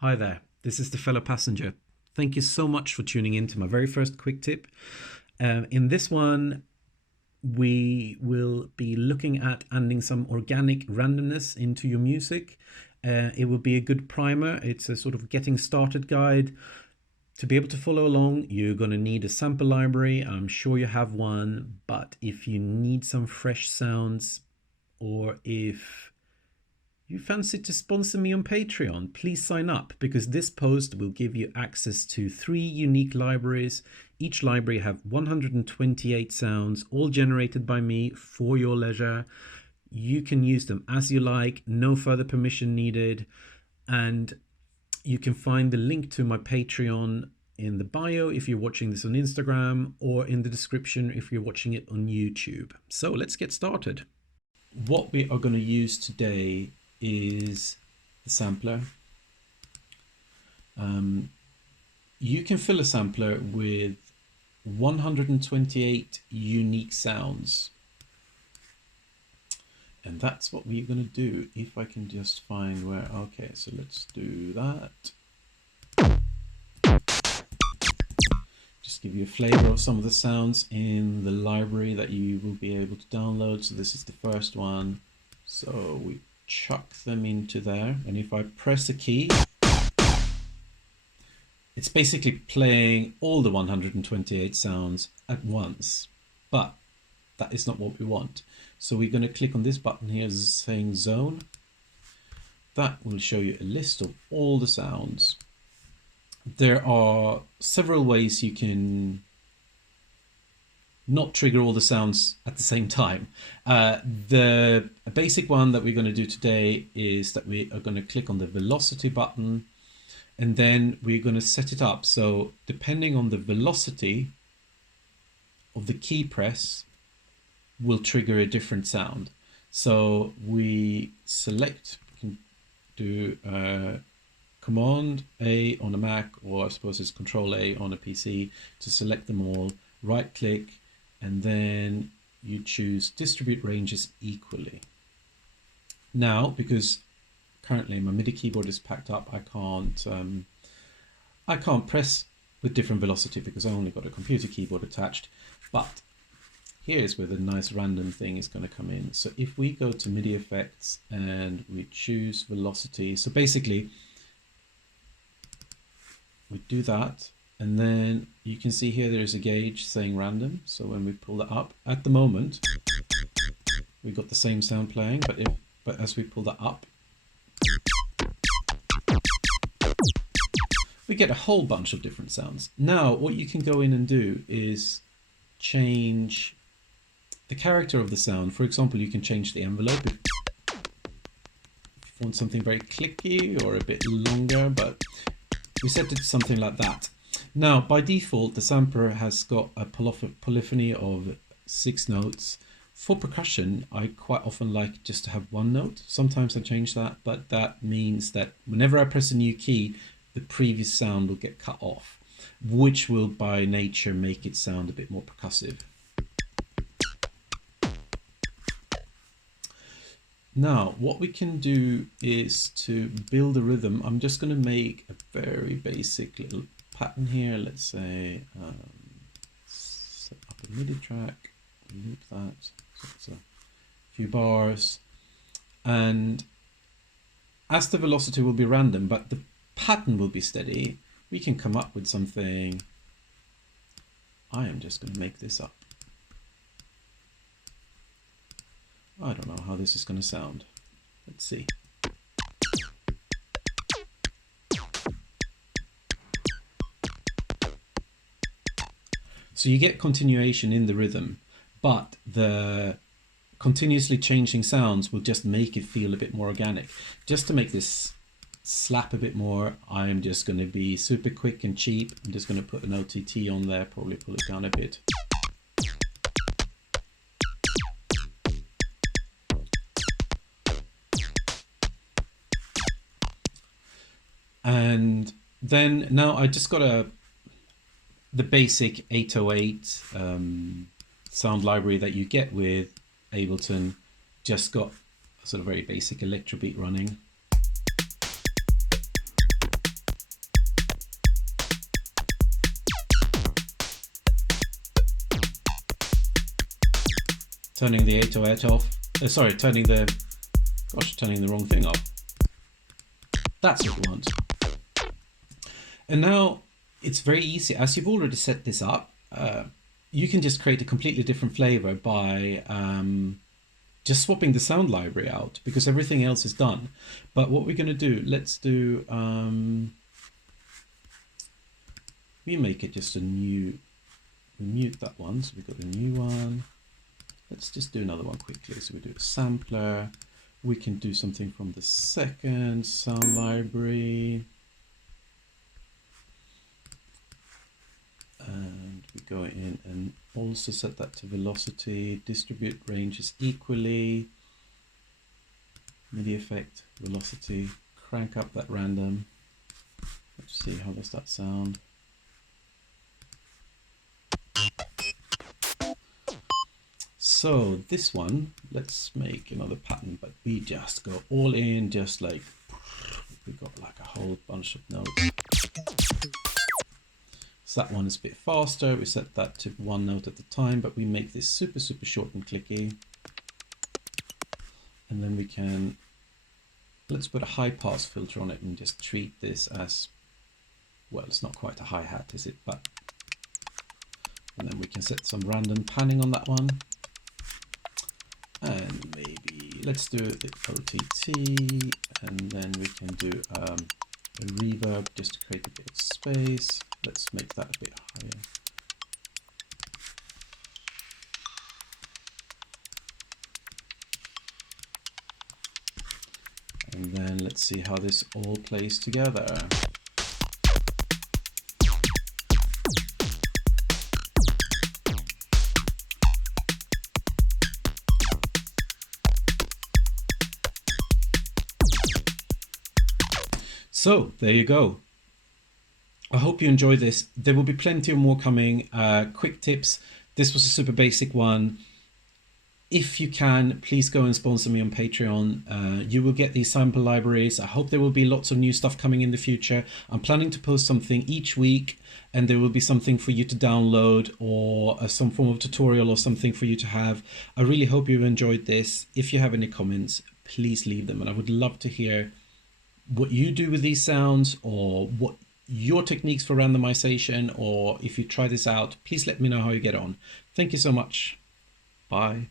Hi there, this is the fellow passenger. Thank you so much for tuning in to my very first quick tip. In this one, we will be looking at adding some organic randomness into your music. It will be a good primer. It's a sort of getting started guide. To be able to follow along, you're going to need a sample library. I'm sure you have one, but if you need some fresh sounds, or if you fancy to sponsor me on Patreon, please sign up, because this post will give you access to 3 unique libraries. Each library have 128 sounds, all generated by me for your leisure. You can use them as you like, no further permission needed. And you can find the link to my Patreon in the bio if you're watching this on Instagram, or in the description if you're watching it on YouTube. So let's get started. What we are going to use today is the sampler. You can fill a sampler with 128 unique sounds. And that's what we're going to do. If I can just find where, okay, so let's do that. Just give you a flavor of some of the sounds in the library that you will be able to download. So this is the first one. So we chuck them into there. And if I press a key, it's basically playing all the 128 sounds at once. But that is not what we want. So we're going to click on this button here saying zone. That will show you a list of all the sounds. There are several ways you can not trigger all the sounds at the same time. The basic one that we're going to do today is that we are going to click on the velocity button, and then we're going to set it up. So depending on the velocity of the key press, will trigger a different sound. So we select, we can do Command A on a Mac, or I suppose it's Control A on a PC to select them all, right click, and then you choose distribute ranges equally. Now, because currently my MIDI keyboard is packed up, I can't press with different velocity because I only got a computer keyboard attached. But here's where the nice random thing is going to come in. So if we go to MIDI effects and we choose velocity, so basically we do that, and then you can see here there is a gauge saying random. So when we pull that up, at the moment we got the same sound playing, but as we pull that up, we get a whole bunch of different sounds. Now what you can go in and do is change the character of the sound. For example, you can change the envelope if you want something very clicky or a bit longer, but we set it to something like that. Now, by default, the sampler has got a polyphony of 6 notes. For percussion, I quite often like just to have 1 note. Sometimes I change that, but that means that whenever I press a new key, the previous sound will get cut off, which will by nature make it sound a bit more percussive. Now, what we can do is to build a rhythm. I'm just going to make a very basic little pattern here. Let's say set up a MIDI track, loop that, so it's a few bars, and as the velocity will be random, but the pattern will be steady, we can come up with something. I am just going to make this up. I don't know how this is going to sound. Let's see. So you get continuation in the rhythm, but the continuously changing sounds will just make it feel a bit more organic. Just to make this slap a bit more, I am just going to be super quick and cheap. I'm just going to put an OTT on there, probably pull it down a bit. And then now I just got the basic 808 sound library that you get with Ableton. Just got a sort of very basic electro beat running. turning the 808 off. Sorry, turning the wrong thing off. That's what we want. And now it's very easy. As you've already set this up, you can just create a completely different flavor by just swapping the sound library out, because everything else is done. But what we're going to do, let's do, we make it just a new, we mute that one, so we've got a new one. Let's just do another one quickly. So we do a sampler. We can do something from the second sound library. And we go in and also set that to velocity, distribute ranges equally, MIDI effect, velocity, crank up that random. Let's see, how does that sound? So this one, let's make another pattern, but we just go all in, just like, we got like a whole bunch of notes. So that one is a bit faster. We set that to one note at a time, but we make this super, super short and clicky. And then we can, let's put a high pass filter on it and just treat this as, well, it's not quite a hi-hat, is it? But, and then we can set some random panning on that one. And maybe let's do the OTT, and then we can do a reverb just to create a bit of space. Let's make that a bit higher. And then let's see how this all plays together. So there you go. I hope you enjoyed this. There will be plenty of more coming. Quick tips. This was a super basic one. If you can, please go and sponsor me on Patreon. You will get these sample libraries. I hope there will be lots of new stuff coming in the future. I'm planning to post something each week, and there will be something for you to download, or some form of tutorial or something for you to have. I really hope you've enjoyed this. If you have any comments, please leave them, and I would love to hear what you do with these sounds, or what your techniques for randomization, or if you try this out, please let me know how you get on. Thank you so much. Bye.